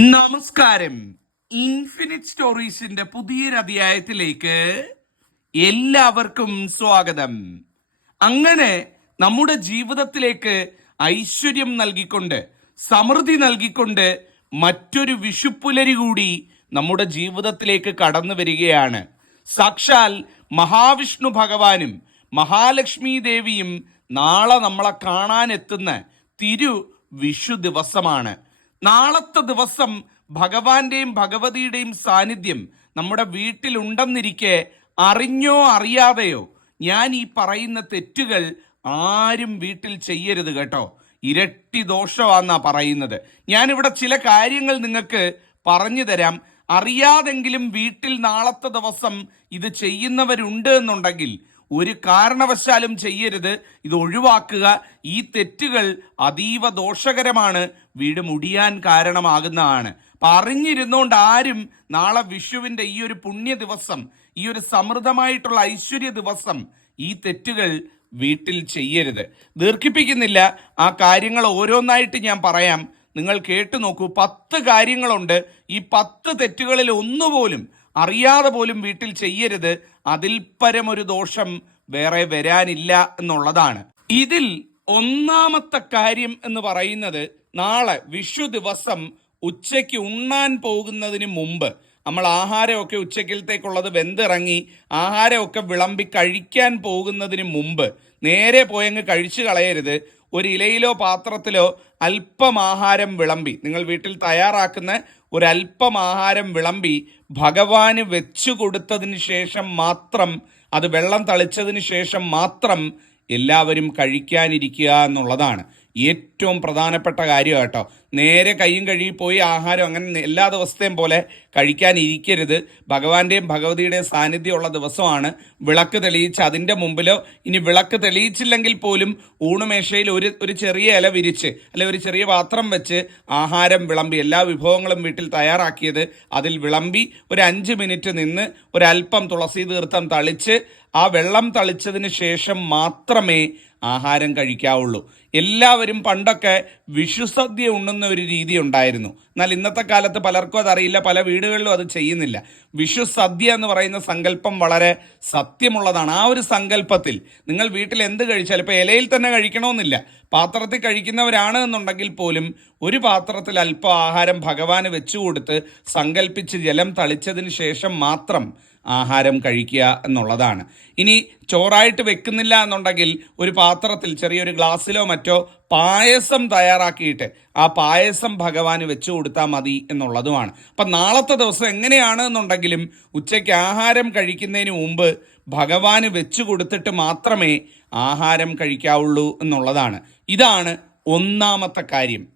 നമസ്കാരം. ഇൻഫിനിറ്റ് സ്റ്റോറീസിന്റെ പുതിയൊരു അധ്യായത്തിലേക്ക് എല്ലാവർക്കും സ്വാഗതം. അങ്ങനെ നമ്മുടെ ജീവിതത്തിലേക്ക് ഐശ്വര്യം നൽകിക്കൊണ്ട് സമൃദ്ധി നൽകിക്കൊണ്ട് മറ്റൊരു വിഷുപ്പുലരി കൂടി നമ്മുടെ ജീവിതത്തിലേക്ക് കടന്നു വരികയാണ്. സാക്ഷാൽ മഹാവിഷ്ണു ഭഗവാനും മഹാലക്ഷ്മി ദേവിയും നാളെ നമ്മളെ കാണാനെത്തുന്ന തിരു വിഷു ദിവസമാണ്. നാളത്തെ ദിവസം ഭഗവാന്റെയും ഭഗവതിയുടെയും സാന്നിധ്യം നമ്മുടെ വീട്ടിലുണ്ടെന്നിരിക്കെ അറിഞ്ഞോ അറിയാതെയോ ഞാൻ ഈ പറയുന്ന തെറ്റുകൾ ആരും വീട്ടിൽ ചെയ്യരുത് കേട്ടോ. ഇരട്ടി ദോഷമാന്നാ പറയുന്നത്. ഞാനിവിടെ ചില കാര്യങ്ങൾ നിങ്ങൾക്ക് പറഞ്ഞു തരാം. അറിയാതെങ്കിലും വീട്ടിൽ നാളത്തെ ദിവസം ഇത് ചെയ്യുന്നവരുണ്ട് എന്നുണ്ടെങ്കിൽ ഒരു കാരണവശാലും ചെയ്യരുത്. ഇത് ഒഴിവാക്കുക. ഈ തെറ്റുകൾ അതീവ ദോഷകരമാണ്. വീട് മുടിയാൻ കാരണമാകുന്നതാണ്. അപ്പൊ അറിഞ്ഞിരുന്നുകൊണ്ട് ആരും നാളെ വിഷുവിന്റെ ഈ ഒരു പുണ്യ ദിവസം ഈ ഒരു സമൃദ്ധമായിട്ടുള്ള ഐശ്വര്യ ദിവസം ഈ തെറ്റുകൾ വീട്ടിൽ ചെയ്യരുത്. ദീർഘിപ്പിക്കുന്നില്ല. ആ കാര്യങ്ങൾ ഓരോന്നായിട്ട് ഞാൻ പറയാം. നിങ്ങൾ കേട്ടു നോക്കൂ. പത്ത് കാര്യങ്ങളുണ്ട്. ഈ പത്ത് തെറ്റുകളിൽ ഒന്നുപോലും അറിയാതെ പോലും വീട്ടിൽ ചെയ്യരുത്. അതിൽ പരമൊരു ദോഷം വേറെ വരാനില്ല എന്നുള്ളതാണ്. ഇതിൽ ഒന്നാമത്തെ കാര്യം എന്ന് പറയുന്നത് നാളെ വിഷു ദിവസം ഉച്ചയ്ക്ക് ഉണ്ണാൻ പോകുന്നതിന് മുമ്പ് നമ്മൾ ആഹാരമൊക്കെ ഉച്ചക്കലത്തേക്കുള്ളത് വെന്തിറങ്ങി ആഹാരമൊക്കെ വിളമ്പി കഴിക്കാൻ പോകുന്നതിന് മുമ്പ് നേരെ പോയങ്ങ് കഴിച്ചു കളയരുത്. ഒരു ഇലയിലോ പാത്രത്തിലോ അല്പം ആഹാരം വിളമ്പി. നിങ്ങൾ വീട്ടിൽ തയ്യാറാക്കുന്ന ഒരു അല്പം ആഹാരം വിളമ്പി ഭഗവാന് വെച്ചു കൊടുത്തതിന് ശേഷം മാത്രം അത് വെള്ളം തളിച്ചതിന് ശേഷം മാത്രം എല്ലാവരും കഴിക്കാനിരിക്കുക എന്നുള്ളതാണ്. ഏറ്റവും പ്രധാനപ്പെട്ട കാര്യം കേട്ടോ നേരെ കൈയും കഴുകി പോയി ആഹാരം അങ്ങനെ എല്ലാ ദിവസത്തെയും പോലെ കഴിക്കാനിരിക്കരുത്. ഭഗവാന്റെയും ഭഗവതിയുടെയും സാന്നിധ്യമുള്ള ദിവസമാണ്. വിളക്ക് തെളിയിച്ച് അതിന്റെ മുമ്പിലോ ഇനി വിളക്ക് തെളിയിച്ചില്ലെങ്കിൽ പോലും ഊണുമേശയിൽ ഒരു ഒരു ചെറിയ ഇല വിരിച്ച് അല്ലെ ഒരു ചെറിയ പാത്രം വെച്ച് ആഹാരം വിളമ്പി എല്ലാ വിഭവങ്ങളും വീട്ടിൽ തയ്യാറാക്കിയത് അതിൽ വിളമ്പി ഒരു അഞ്ച് മിനിറ്റ് നിന്ന് ഒരല്പം തുളസി തീർത്ഥം തളിച്ച് ആ വെള്ളം തളിച്ചതിന് ശേഷം മാത്രമേ ആഹാരം കഴിക്കാവുള്ളൂ. എല്ലാവരും പണ്ടൊക്കെ വിഷുസദ്യ ഉണ്ണുന്ന ഒരു രീതി ഉണ്ടായിരുന്നു. എന്നാൽ ഇന്നത്തെ കാലത്ത് പലർക്കും അതറിയില്ല പല വീടുകളിലും അത് ചെയ്യുന്നില്ല. വിഷുസദ്യ എന്ന് പറയുന്ന സങ്കല്പം വളരെ സത്യമുള്ളതാണ്. ആ ഒരു സങ്കല്പത്തിൽ നിങ്ങൾ വീട്ടിൽ എന്ത് കഴിച്ചാലും ഇപ്പോൾ ഇലയിൽ തന്നെ കഴിക്കണമെന്നില്ല. പാത്രത്തിൽ കഴിക്കുന്നവരാണ് എന്നുണ്ടെങ്കിൽ പോലും ഒരു പാത്രത്തിൽ അല്പം ആഹാരം ഭഗവാന് വെച്ചുകൊടുത്ത് സങ്കല്പിച്ച് ജലം തളിച്ചതിന് ശേഷം മാത്രം ആഹാരം കഴിക്കുക എന്നുള്ളതാണ്. ഇനി ചോറായിട്ട് വെക്കുന്നില്ല എന്നുണ്ടെങ്കിൽ ഒരു പാത്രത്തിൽ ചെറിയൊരു ഗ്ലാസ്സിലോ മറ്റോ പായസം തയ്യാറാക്കിയിട്ട് ആ പായസം ഭഗവാന് വെച്ചു കൊടുത്താൽ മതി എന്നുള്ളതുമാണ്. അപ്പം നാളത്തെ ദിവസം എങ്ങനെയാണ് എന്നുണ്ടെങ്കിലും ഉച്ചയ്ക്ക് ആഹാരം കഴിക്കുന്നതിന് മുമ്പ് ഭഗവാന് വെച്ചു കൊടുത്തിട്ട് മാത്രമേ ആഹാരം കഴിക്കാവുള്ളൂ എന്നുള്ളതാണ്. ഇതാണ് ഒന്നാമത്തെ കാര്യം.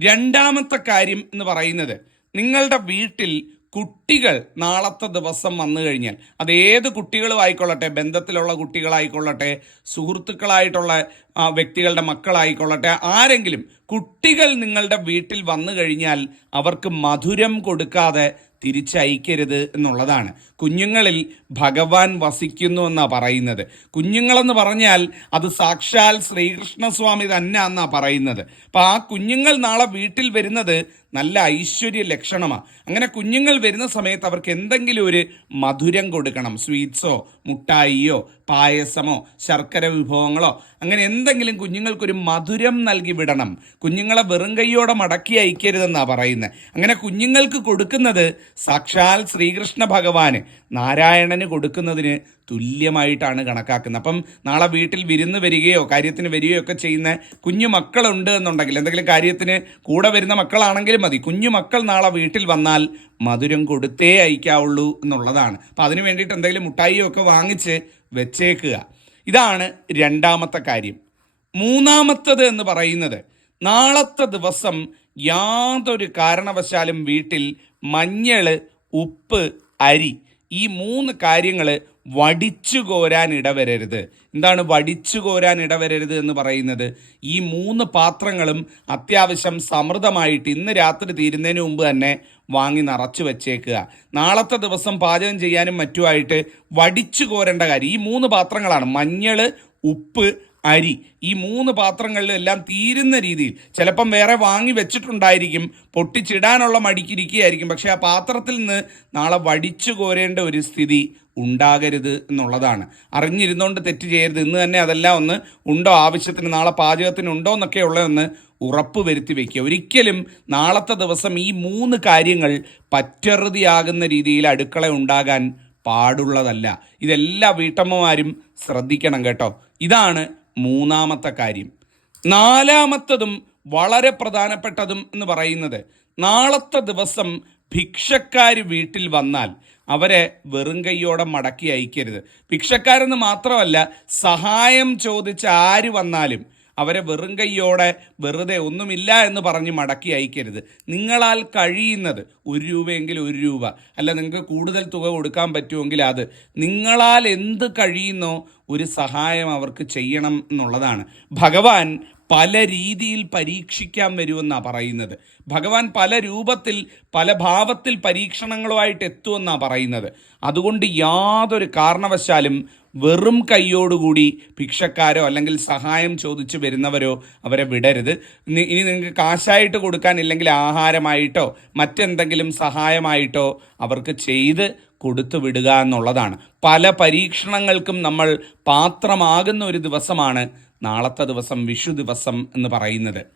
രണ്ടാമത്തെ കാര്യം എന്ന് പറയുന്നത് നിങ്ങളുടെ വീട്ടിൽ കുട്ടികൾ നാളത്തെ ദിവസം വന്നു കഴിഞ്ഞാൽ അത് ഏത് കുട്ടികളും ആയിക്കൊള്ളട്ടെ ബന്ധത്തിലുള്ള കുട്ടികളായിക്കൊള്ളട്ടെ സുഹൃത്തുക്കളായിട്ടുള്ള വ്യക്തികളുടെ മക്കളായിക്കൊള്ളട്ടെ ആരെങ്കിലും കുട്ടികൾ നിങ്ങളുടെ വീട്ടിൽ വന്നു കഴിഞ്ഞാൽ അവർക്ക് മധുരം കൊടുക്കാതെ തിരിച്ചയക്കരുത് എന്നുള്ളതാണ്. കുഞ്ഞുങ്ങളിൽ ഭഗവാൻ വസിക്കുന്നു എന്നാ പറയുന്നത്. കുഞ്ഞുങ്ങളെന്ന് പറഞ്ഞാൽ അത് സാക്ഷാൽ ശ്രീകൃഷ്ണസ്വാമി തന്നെ എന്നാ പറയുന്നത്. അപ്പം ആ കുഞ്ഞുങ്ങൾ നാളെ വീട്ടിൽ വരുന്നത് നല്ല ഐശ്വര്യ ലക്ഷണമാണ് അങ്ങനെ കുഞ്ഞുങ്ങൾ വരുന്ന സമയത്ത് അവർക്ക് എന്തെങ്കിലും ഒരു മധുരം കൊടുക്കണം. സ്വീറ്റ്സോ മുട്ടായിയോ പായസമോ ശർക്കര വിഭവങ്ങളോ അങ്ങനെ എന്തെങ്കിലും കുഞ്ഞുങ്ങൾക്കൊരു മധുരം നൽകി വിടണം. കുഞ്ഞുങ്ങളെ വെറും കൈയോടെ മടക്കി അയക്കരുതെന്നാണ് പറയുന്നത് അങ്ങനെ കുഞ്ഞുങ്ങൾക്ക് കൊടുക്കുന്നത് സാക്ഷാൽ ശ്രീകൃഷ്ണ ഭഗവാന് നാരായണന് കൊടുക്കുന്നതിന് തുല്യമായിട്ടാണ് കണക്കാക്കുന്നത്. അപ്പം നാളെ വീട്ടിൽ വിരുന്ന് വരികയോ കാര്യത്തിന് വരികയോ ഒക്കെ ചെയ്യുന്ന കുഞ്ഞു മക്കളുണ്ട് എന്നുണ്ടെങ്കിൽ എന്തെങ്കിലും കാര്യത്തിന് കൂടെ വരുന്ന മക്കളാണെങ്കിലും മതി. കുഞ്ഞു മക്കൾ നാളെ വീട്ടിൽ വന്നാൽ മധുരം കൊടുത്തേ അയക്കാവുള്ളൂ എന്നുള്ളതാണ്. അപ്പം അതിന് വേണ്ടിയിട്ട് എന്തെങ്കിലും മുട്ടായിയോ ഒക്കെ വാങ്ങിച്ച് വെച്ചേക്കുക. ഇതാണ് രണ്ടാമത്തെ കാര്യം. മൂന്നാമത്തത് എന്ന് പറയുന്നത് നാളത്തെ ദിവസം യാതൊരു കാരണവശാലും വീട്ടിൽ മഞ്ഞൾ ഉപ്പ് അരി ഈ മൂന്ന് കാര്യങ്ങൾ വടിച്ചു കോരാൻ ഇടവരരുത്. എന്താണ് വടിച്ചു കോരാൻ ഇടവരരുത് എന്ന് പറയുന്നത്? ഈ മൂന്ന് പാത്രങ്ങളും അത്യാവശ്യം സമൃദ്ധമായിട്ട് ഇന്ന് രാത്രി തീരുന്നതിന് മുമ്പ് തന്നെ വാങ്ങി നിറച്ചു വെച്ചേക്കുക. നാളത്തെ ദിവസം പാചകം ചെയ്യാനും മറ്റുമായിട്ട് വടിച്ചു കോരേണ്ട കാര്യം ഈ മൂന്ന് പാത്രങ്ങളാണ്. മഞ്ഞൾ ഉപ്പ് അരി. ഈ മൂന്ന് പാത്രങ്ങളിലും എല്ലാം തീരുന്ന രീതിയിൽ. ചിലപ്പം വേറെ വാങ്ങി വെച്ചിട്ടുണ്ടായിരിക്കും. പൊട്ടിച്ചിടാനുള്ള മടിക്കിരിക്കുകയായിരിക്കും. പക്ഷേ ആ പാത്രത്തിൽ നിന്ന് നാളെ വടിച്ചു കോരേണ്ട ഒരു സ്ഥിതി ഉണ്ടാകരുത് എന്നുള്ളതാണ്. അറിഞ്ഞിരുന്നുകൊണ്ട് തെറ്റ് ചെയ്യരുത്. ഇന്ന് തന്നെ അതെല്ലാം ഒന്ന് ഉണ്ടോ ആവശ്യത്തിന്? നാളെ പാചകത്തിന് ഉണ്ടോ എന്നൊക്കെ ഉള്ളതെന്ന് ഉറപ്പ് വരുത്തി വയ്ക്കുക ഒരിക്കലും നാളത്തെ ദിവസം ഈ മൂന്ന് കാര്യങ്ങൾ പറ്ററുതിയാകുന്ന രീതിയിൽ അടുക്കള ഉണ്ടാകാൻ പാടുള്ളതല്ല. ഇതെല്ലാ വീട്ടമ്മമാരും ശ്രദ്ധിക്കണം കേട്ടോ. ഇതാണ് മൂന്നാമത്തെ കാര്യം. നാലാമത്തതും വളരെ പ്രധാനപ്പെട്ടതും എന്ന് പറയുന്നത് നാളത്തെ ദിവസം ഭിക്ഷക്കാർ വീട്ടിൽ വന്നാൽ അവരെ വെറും കൈയോടെ മടക്കി അയക്കരുത്. ഭിക്ഷക്കാരെന്ന് മാത്രമല്ല സഹായം ചോദിച്ച ആര് വന്നാലും അവരെ വെറും കൈയോടെ വെറുതെ ഒന്നുമില്ല എന്ന് പറഞ്ഞ് മടക്കി അയക്കരുത്. നിങ്ങളാൽ കഴിയുന്നത് ഒരു രൂപയെങ്കിലും ഒരു രൂപ. അല്ല നിങ്ങൾക്ക് കൂടുതൽ തുക കൊടുക്കാൻ പറ്റുമെങ്കിൽ അത്. നിങ്ങളാൽ എന്ത് കഴിയുന്നോ ഒരു സഹായം അവർക്ക് ചെയ്യണം എന്നുള്ളതാണ്. ഭഗവാൻ പല രീതിയിൽ പരീക്ഷിക്കാൻ വരുമെന്നാണ് പറയുന്നത്. ഭഗവാൻ പല രൂപത്തിൽ പല ഭാവത്തിൽ പരീക്ഷണങ്ങളുമായിട്ട് എത്തുമെന്നാണ് പറയുന്നത്. അതുകൊണ്ട് യാതൊരു കാരണവശാലും വെറും കൈയോടുകൂടി ഭിക്ഷക്കാരോ അല്ലെങ്കിൽ സഹായം ചോദിച്ചു വരുന്നവരോ അവരെ വിടരുത്. ഇനി നിങ്ങൾക്ക് കാശായിട്ട് കൊടുക്കാൻ ഇല്ലെങ്കിൽ ആഹാരമായിട്ടോ മറ്റെന്തെങ്കിലും സഹായമായിട്ടോ അവർക്ക് ചെയ്ത് കൊടുത്തു വിടുക എന്നുള്ളതാണ്. പല പരീക്ഷണങ്ങൾക്കും നമ്മൾ പാത്രമാകുന്ന ഒരു ദിവസമാണ് നാളത്തെ ദിവസം വിഷു ദിവസം എന്ന് പറയുന്നത്.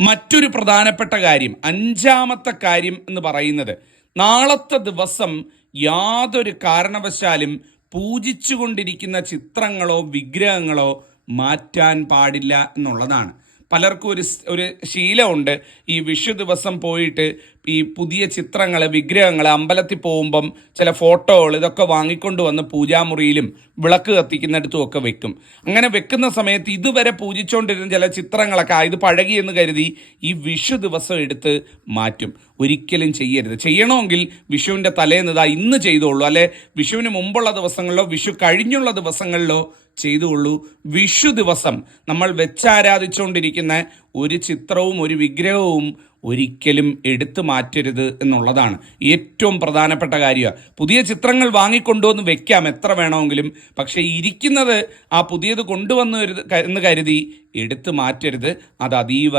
മറ്റൊരു പ്രധാനപ്പെട്ട കാര്യം അഞ്ചാമത്തെ കാര്യം എന്ന് പറയുന്നത് നാളത്തെ ദിവസം യാതൊരു കാരണവശാലും പൂജിച്ചുകൊണ്ടിരിക്കുന്ന ചിത്രങ്ങളോ വിഗ്രഹങ്ങളോ മാറ്റാൻ പാടില്ല എന്നുള്ളതാണ്. പലർക്കും ഒരു ഒരു ശീലമുണ്ട്. ഈ വിഷു ദിവസം പോയിട്ട് ഈ പുതിയ ചിത്രങ്ങൾ വിഗ്രഹങ്ങൾ അമ്പലത്തിൽ പോകുമ്പം ചില ഫോട്ടോകൾ ഇതൊക്കെ വാങ്ങിക്കൊണ്ട് വന്ന് പൂജാമുറിയിലും വിളക്ക് കത്തിക്കുന്നിടത്തും ഒക്കെ വെക്കും. അങ്ങനെ വെക്കുന്ന സമയത്ത് ഇതുവരെ പൂജിച്ചുകൊണ്ടിരുന്ന ചില ചിത്രങ്ങളൊക്കെ ഇത് പഴകിയെന്ന് കരുതി ഈ വിഷു ദിവസം എടുത്ത് മാറ്റും. ഒരിക്കലും ചെയ്യരുത്. ചെയ്യണമെങ്കിൽ വിഷുവിന്റെ തലേന്ന് ഇന്ന് ചെയ്തോളൂ. അല്ലെ വിഷുവിന് മുമ്പുള്ള ദിവസങ്ങളിലോ വിഷു കഴിഞ്ഞുള്ള ദിവസങ്ങളിലോ ചെയ്തുകൊള്ളൂ. വിഷു ദിവസം നമ്മൾ വെച്ചാരാധിച്ചുകൊണ്ടിരിക്കുന്ന ഒരു ചിത്രവും ഒരു വിഗ്രഹവും ഒരിക്കലും എടുത്തു മാറ്റരുത് എന്നുള്ളതാണ് ഏറ്റവും പ്രധാനപ്പെട്ട കാര്യമാണ് പുതിയ ചിത്രങ്ങൾ വാങ്ങിക്കൊണ്ടുവന്ന് വെക്കാം എത്ര വേണമെങ്കിലും. പക്ഷേ ഇരിക്കുന്നത് ആ പുതിയത് കൊണ്ടുവന്നു എന്ന് കരുതി എടുത്തു മാറ്റരുത്. അത് അതീവ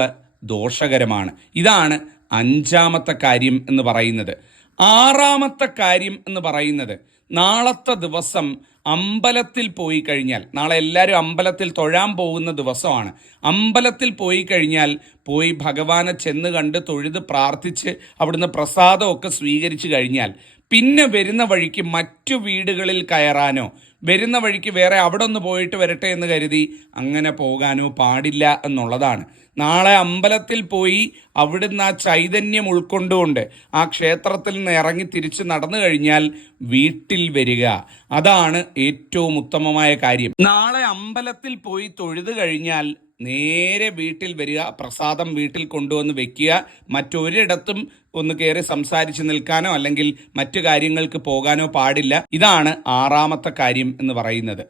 ദോഷകരമാണ്. ഇതാണ് അഞ്ചാമത്തെ കാര്യം എന്ന് പറയുന്നത്. ആറാമത്തെ കാര്യം എന്ന് പറയുന്നത് നാളത്തെ ദിവസം അമ്പലത്തിൽ പോയി കഴിഞ്ഞാൽ നാളെ എല്ലാവരും അമ്പലത്തിൽ തൊഴാൻ പോകുന്ന ദിവസമാണ്. അമ്പലത്തിൽ പോയി കഴിഞ്ഞാൽ പോയി ഭഗവാനെ ചെന്ന് കണ്ട് തൊഴുത് പ്രാർത്ഥിച്ച് അവിടുന്ന് പ്രസാദമൊക്കെ സ്വീകരിച്ചു കഴിഞ്ഞാൽ പിന്നെ വരുന്ന വഴിക്ക് മറ്റു വീടുകളിൽ കയറാനോ വരുന്ന വഴിക്ക് വേറെ അവിടെ ഒന്ന് പോയിട്ട് വരട്ടെ എന്ന് കരുതി അങ്ങനെ പോകാനോ പാടില്ല എന്നുള്ളതാണ്. നാളെ അമ്പലത്തിൽ പോയി അവിടുന്ന് ആ ചൈതന്യം ഉൾക്കൊണ്ടുകൊണ്ട് ആ ക്ഷേത്രത്തിൽ നിന്ന് ഇറങ്ങി തിരിച്ച് നടന്നു കഴിഞ്ഞാൽ വീട്ടിൽ വരിക. അതാണ് ഏറ്റവും ഉത്തമമായ കാര്യം. നാളെ അമ്പലത്തിൽ പോയി തൊഴുതു കഴിഞ്ഞാൽ നേരെ വീട്ടിൽ വരിക പ്രസാദം വീട്ടിൽ കൊണ്ടുവന്ന് വെക്കുക. മറ്റൊരിടത്തും ഒന്ന് കയറി സംസാരിച്ച് നിൽക്കാനോ അല്ലെങ്കിൽ മറ്റു കാര്യങ്ങൾക്ക് പോകാനോ പാടില്ല. ഇതാണ് ആറാമത്തെ കാര്യം എന്ന് പറയുന്നത്.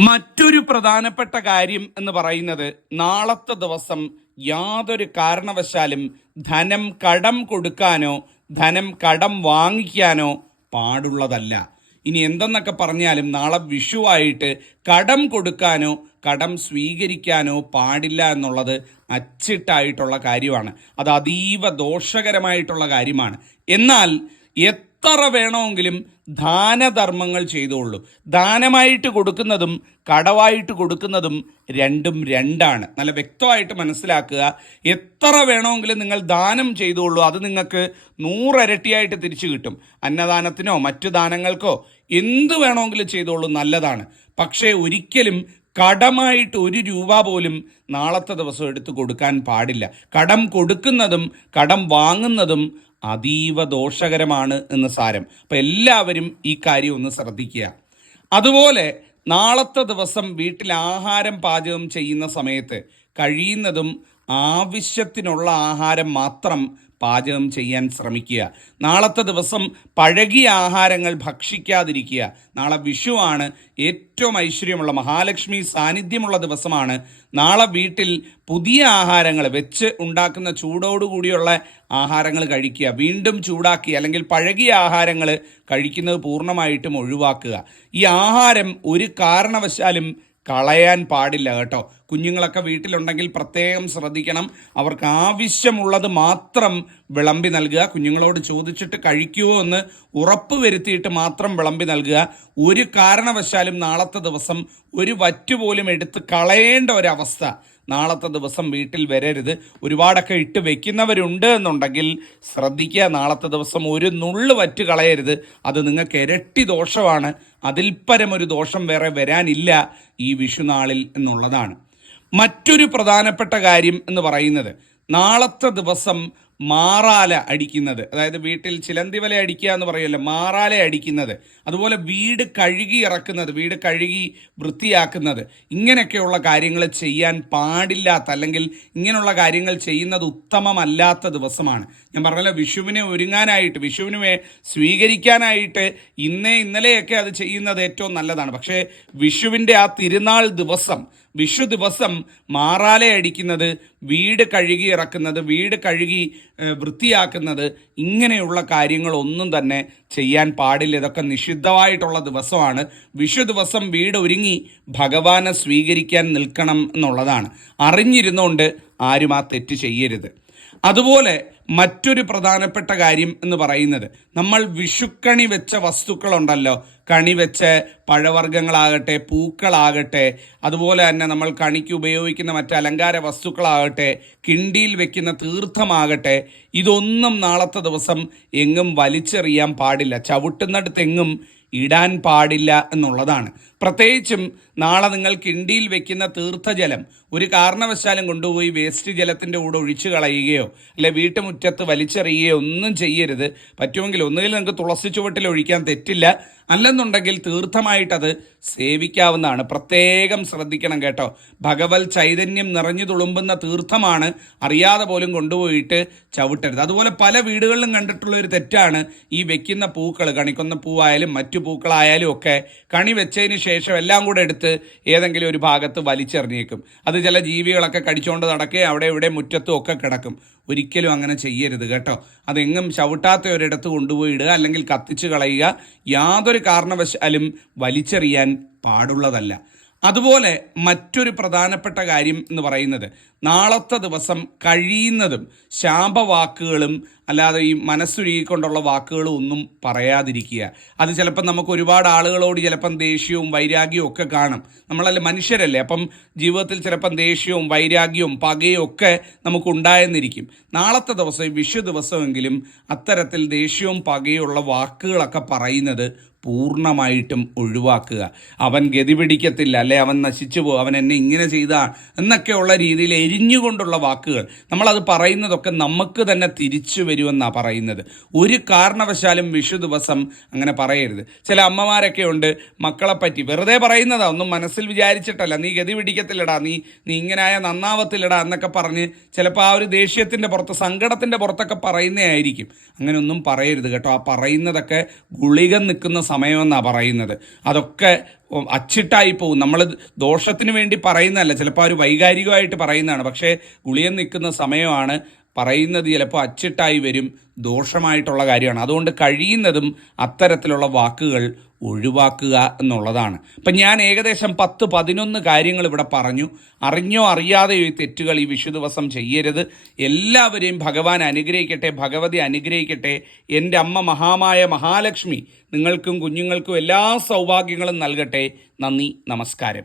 മറ്റൊരു പ്രധാനപ്പെട്ട കാര്യം എന്ന് പറയുന്നത് നാളത്തെ ദിവസം യാതൊരു കാരണവശാലും ധനം കടം കൊടുക്കാനോ ധനം കടം വാങ്ങിക്കാനോ പാടുള്ളതല്ല. ഇനി എന്തെന്നൊക്കെ പറഞ്ഞാലും നാളെ വിഷുവായിട്ട് കടം കൊടുക്കാനോ കടം സ്വീകരിക്കാനോ പാടില്ല എന്നുള്ളത് അച്ചിട്ടായിട്ടുള്ള കാര്യമാണ്. അത് അതീവ ദോഷകരമായിട്ടുള്ള കാര്യമാണ്. എന്നാൽ എത്ര വേണമെങ്കിലും ദാനധർമ്മങ്ങൾ ചെയ്തോളൂ ദാനമായിട്ട് കൊടുക്കുന്നതും കടവായിട്ട് കൊടുക്കുന്നതും രണ്ടും രണ്ടാണ്. നല്ല വ്യക്തമായിട്ട് മനസ്സിലാക്കുക. എത്ര വേണമെങ്കിലും നിങ്ങൾ ദാനം ചെയ്തോളൂ അത് നിങ്ങൾക്ക് നൂറരട്ടിയായിട്ട് തിരിച്ചു കിട്ടും. അന്നദാനത്തിനോ മറ്റു ദാനങ്ങൾക്കോ എന്ത് വേണമെങ്കിലും ചെയ്തോളൂ നല്ലതാണ്. പക്ഷേ ഒരിക്കലും കടമായിട്ട് ഒരു രൂപ പോലും നാളത്തെ ദിവസം എടുത്തു കൊടുക്കാൻ പാടില്ല. കടം കൊടുക്കുന്നതും കടം വാങ്ങുന്നതും അതീവ ദോഷകരമാണ് എന്ന് സാരം. അപ്പം എല്ലാവരും ഈ കാര്യം ഒന്ന് ശ്രദ്ധിക്കുക. അതുപോലെ നാളത്തെ ദിവസം വീട്ടിൽ ആഹാരം പാചകം ചെയ്യുന്ന സമയത്ത് കഴിയുന്നതും ആവശ്യത്തിനുള്ള ആഹാരം മാത്രം പാചകം ചെയ്യാൻ ശ്രമിക്കുക. നാളത്തെ ദിവസം പഴകിയ ആഹാരങ്ങൾ ഭക്ഷിക്കാതിരിക്കുക. നാളെ വിഷുവാണ് ഏറ്റവും ഐശ്വര്യമുള്ള മഹാലക്ഷ്മി സാന്നിധ്യമുള്ള ദിവസമാണ്. നാളെ വീട്ടിൽ പുതിയ ആഹാരങ്ങൾ വെച്ച് ഉണ്ടാക്കുന്ന ചൂടോടുകൂടിയുള്ള ആഹാരങ്ങൾ കഴിക്കുക. വീണ്ടും ചൂടാക്കി അല്ലെങ്കിൽ പഴകിയ ആഹാരങ്ങൾ കഴിക്കുന്നത് പൂർണമായിട്ടും ഒഴിവാക്കുക. ഈ ആഹാരം ഒരു കാരണവശാലും കളയാൻ പാടില്ല കേട്ടോ. കുഞ്ഞുങ്ങളൊക്കെ വീട്ടിലുണ്ടെങ്കിൽ പ്രത്യേകം ശ്രദ്ധിക്കണം. അവർക്ക് ആവശ്യമുള്ളത് മാത്രം വിളമ്പി നൽകുക. കുഞ്ഞുങ്ങളോട് ചോദിച്ചിട്ട് കഴിക്കുമോ എന്ന് ഉറപ്പ് വരുത്തിയിട്ട് മാത്രം വിളമ്പി നൽകുക. ഒരു കാരണവശാലും നാളത്തെ ദിവസം ഒരു വറ്റുപോലും എടുത്ത് കളയേണ്ട ഒരവസ്ഥ. നാളത്തെ ദിവസം വീട്ടിൽ വരരുത്. ഒരുപാടൊക്കെ ഇട്ട് വെക്കുന്നവരുണ്ട് എന്നുണ്ടെങ്കിൽ ശ്രദ്ധിക്കുക. നാളത്തെ ദിവസം ഒരു നുള്ളു വറ്റ് കളയരുത്. അത് നിങ്ങൾക്ക് ഇരട്ടി ദോഷമാണ്. അതിൽ ഒരു ദോഷം വേറെ വരാനില്ല ഈ വിഷുനാളിൽ എന്നുള്ളതാണ്. മറ്റൊരു പ്രധാനപ്പെട്ട കാര്യം എന്ന് പറയുന്നത് നാളത്തെ ദിവസം മാറാല അടിക്കുന്നത്. അതായത് വീട്ടിൽ ചിലന്തി വല അടിക്കുക എന്ന് പറയുമല്ലോ മാറാല അടിക്കുന്നത്. അതുപോലെ വീട് കഴുകി ഇറക്കുന്നത് വീട് കഴുകി വൃത്തിയാക്കുന്നത്. ഇങ്ങനെയൊക്കെയുള്ള കാര്യങ്ങൾ ചെയ്യാൻ പാടില്ലാത്ത അല്ലെങ്കിൽ ഇങ്ങനെയുള്ള കാര്യങ്ങൾ ചെയ്യുന്നത് ഉത്തമമല്ലാത്ത ദിവസമാണ്. ഞാൻ പറഞ്ഞല്ലോ വിഷുവിനെ ഒരുങ്ങാനായിട്ട് വിഷുവിനെ സ്വീകരിക്കാനായിട്ട് ഇന്നേ ഇന്നലെയൊക്കെ അത് ചെയ്യുന്നത് ഏറ്റവും നല്ലതാണ്. പക്ഷേ വിഷുവിന്റെ ആ തിരുനാൾ ദിവസം വിഷു ദിവസം മാറാല അടിക്കുന്നത് വീട് കഴുകി ഇറക്കുന്നത് വീട് കഴുകി വൃത്തിയാക്കുന്നത് ഇങ്ങനെയുള്ള കാര്യങ്ങളൊന്നും തന്നെ ചെയ്യാൻ പാടില്ല. ഇതൊക്കെ നിഷിദ്ധമായിട്ടുള്ള ദിവസമാണ്. വിഷു ദിവസം വീട് ഒരുങ്ങി ഭഗവാനെ സ്വീകരിക്കാൻ നിൽക്കണം എന്നുള്ളതാണ്. അറിഞ്ഞിരുന്നുകൊണ്ട് ആരും ആ തെറ്റ് ചെയ്യരുത്. അതുപോലെ മറ്റൊരു പ്രധാനപ്പെട്ട കാര്യം എന്ന് പറയുന്നത് നമ്മൾ വിഷുക്കണി വെച്ച വസ്തുക്കളുണ്ടല്ലോ. കണി വെച്ച പഴവർഗങ്ങളാകട്ടെ പൂക്കളാകട്ടെ അതുപോലെ തന്നെ നമ്മൾ കണിക്ക് ഉപയോഗിക്കുന്ന മറ്റ് അലങ്കാര വസ്തുക്കളാകട്ടെ കിണ്ടിയിൽ വെക്കുന്ന തീർത്ഥമാകട്ടെ ഇതൊന്നും നാളത്തെ ദിവസം എങ്ങും വലിച്ചെറിയാൻ പാടില്ല. ചവിട്ടുന്നിടത്തെങ്ങും ഇടാൻ പാടില്ല എന്നുള്ളതാണ്. പ്രത്യേകിച്ചും നാളെ നിങ്ങൾ കിണ്ടിയിൽ വെക്കുന്ന തീർത്ഥജലം ഒരു കാരണവശാലും കൊണ്ടുപോയി വേസ്റ്റ് ജലത്തിന്റെ കൂടെ ഒഴിച്ചു കളയുകയോ അല്ലെ വീട്ടുമുറ്റത്ത് വലിച്ചെറിയുകയോ ഒന്നും ചെയ്യരുത്. പറ്റുമെങ്കിൽ ഒന്നുകിൽ നിങ്ങൾക്ക് തുളസി ചുവട്ടിൽ ഒഴിക്കാൻ തെറ്റില്ല. അല്ലെന്നുണ്ടെങ്കിൽ തീർത്ഥമായിട്ടത് സേവിക്കാവുന്നതാണ്. പ്രത്യേകം ശ്രദ്ധിക്കണം കേട്ടോ. ഭഗവത് ചൈതന്യം നിറഞ്ഞു തുളുമ്പുന്ന തീർത്ഥമാണ് അറിയാതെ പോലും കൊണ്ടുപോയിട്ട് ചവിട്ടരുത്. അതുപോലെ പല വീടുകളിലും കണ്ടിട്ടുള്ള ഒരു തെറ്റാണ് ഈ വെക്കുന്ന പൂക്കൾ കണിക്കുന്ന പൂവായാലും മറ്റു പൂക്കളായാലും ഒക്കെ കണി വെച്ചതിന് ശേഷം എല്ലാം കൂടെ എടുത്ത് ഏതെങ്കിലും ഒരു ഭാഗത്ത് വലിച്ചെറിഞ്ഞേക്കും. അത് ചില ജീവികളൊക്കെ കടിച്ചുകൊണ്ട് നടക്കുകയും അവിടെ ഇവിടെ മുറ്റത്തും ഒക്കെ കിടക്കും. ഒരിക്കലും അങ്ങനെ ചെയ്യരുത് കേട്ടോ. അതെങ്ങും ചവിട്ടാത്ത ഒരിടത്ത് കൊണ്ടുപോയി ഇടുക അല്ലെങ്കിൽ കത്തിച്ച് കളയുക യാതൊരു കാരണവശാലും വലിച്ചെറിയാൻ പാടുള്ളതല്ല. അതുപോലെ മറ്റൊരു പ്രധാനപ്പെട്ട കാര്യം എന്ന് പറയുന്നത് നാളത്തെ ദിവസം കഴിയുന്നതും ശാപവാക്കുകളും അല്ലാതെ ഈ മനസ്സുരുകൊണ്ടുള്ള വാക്കുകളും ഒന്നും പറയാതിരിക്കുക. അത് ചിലപ്പം നമുക്ക് ഒരുപാട് ആളുകളോട് ചിലപ്പം ദേഷ്യവും വൈരാഗ്യവും ഒക്കെ കാണും. നമ്മളല്ല മനുഷ്യരല്ലേ? അപ്പം ജീവിതത്തിൽ ചിലപ്പം ദേഷ്യവും വൈരാഗ്യവും പകയും ഒക്കെ നമുക്ക് ഉണ്ടായെന്നിരിക്കും നാളത്തെ ദിവസം വിഷു ദിവസമെങ്കിലും അത്തരത്തിൽ ദേഷ്യവും പകയുള്ള വാക്കുകളൊക്കെ പറയുന്നത് പൂർണമായിട്ടും ഒഴിവാക്കുക. അവൻ ഗതി പിടിക്കത്തില്ല അല്ലെ? അവൻ നശിച്ചു പോകും അവൻ എന്നെ ഇങ്ങനെ ചെയ്താ എന്നൊക്കെയുള്ള രീതിയിൽ എരിഞ്ഞുകൊണ്ടുള്ള വാക്കുകൾ. നമ്മളത് പറയുന്നതൊക്കെ നമുക്ക് തന്നെ തിരിച്ചു വരുമെന്നാണ് പറയുന്നത്. ഒരു കാരണവശാലും വിഷു ദിവസം അങ്ങനെ പറയരുത്. ചില അമ്മമാരൊക്കെ ഉണ്ട് മക്കളെ പറ്റി വെറുതെ പറയുന്നതാ ഒന്നും മനസ്സിൽ വിചാരിച്ചിട്ടല്ല. നീ ഗതി പിടിക്കത്തില്ലടാ നീ നീ ഇങ്ങനായ നന്നാവത്തില്ലടാ എന്നൊക്കെ പറഞ്ഞ് ചിലപ്പോൾ ആ ഒരു ദേഷ്യത്തിന്റെ പുറത്ത് സങ്കടത്തിന്റെ പുറത്തൊക്കെ പറയുന്നതായിരിക്കും. അങ്ങനെയൊന്നും പറയരുത് കേട്ടോ. ആ പറയുന്നതൊക്കെ ഗുളിക നിൽക്കുന്ന സമയമെന്നാണ് പറയുന്നത്. അതൊക്കെ അച്ചിട്ടായി പോകും. നമ്മൾ ദോഷത്തിന് വേണ്ടി പറയുന്നതല്ല. ചിലപ്പോൾ ഒരു വൈകാരികമായിട്ട് പറയുന്നതാണ്. പക്ഷേ ഗുളിയൻ നിൽക്കുന്ന സമയമാണ് പറയുന്നത് ചിലപ്പോൾ അച്ചിട്ടായി വരും ദോഷമായിട്ടുള്ള കാര്യമാണ്. അതുകൊണ്ട് കഴിയുന്നതും അത്തരത്തിലുള്ള വാക്കുകൾ ഒഴിവാക്കുക എന്നുള്ളതാണ്. അപ്പം ഞാൻ ഏകദേശം പത്ത് പതിനൊന്ന് കാര്യങ്ങൾ ഇവിടെ പറഞ്ഞു. അറിഞ്ഞോ അറിയാതെയോ ഈ തെറ്റുകൾ ഈ വിഷു ദിവസം ചെയ്യരുത്. എല്ലാവരെയും ഭഗവാൻ അനുഗ്രഹിക്കട്ടെ ഭഗവതി അനുഗ്രഹിക്കട്ടെ. എന്റെ അമ്മ മഹാമായ മഹാലക്ഷ്മി നിങ്ങൾക്കും കുഞ്ഞുങ്ങൾക്കും എല്ലാ സൗഭാഗ്യങ്ങളും നൽകട്ടെ. നന്ദി നമസ്കാരം.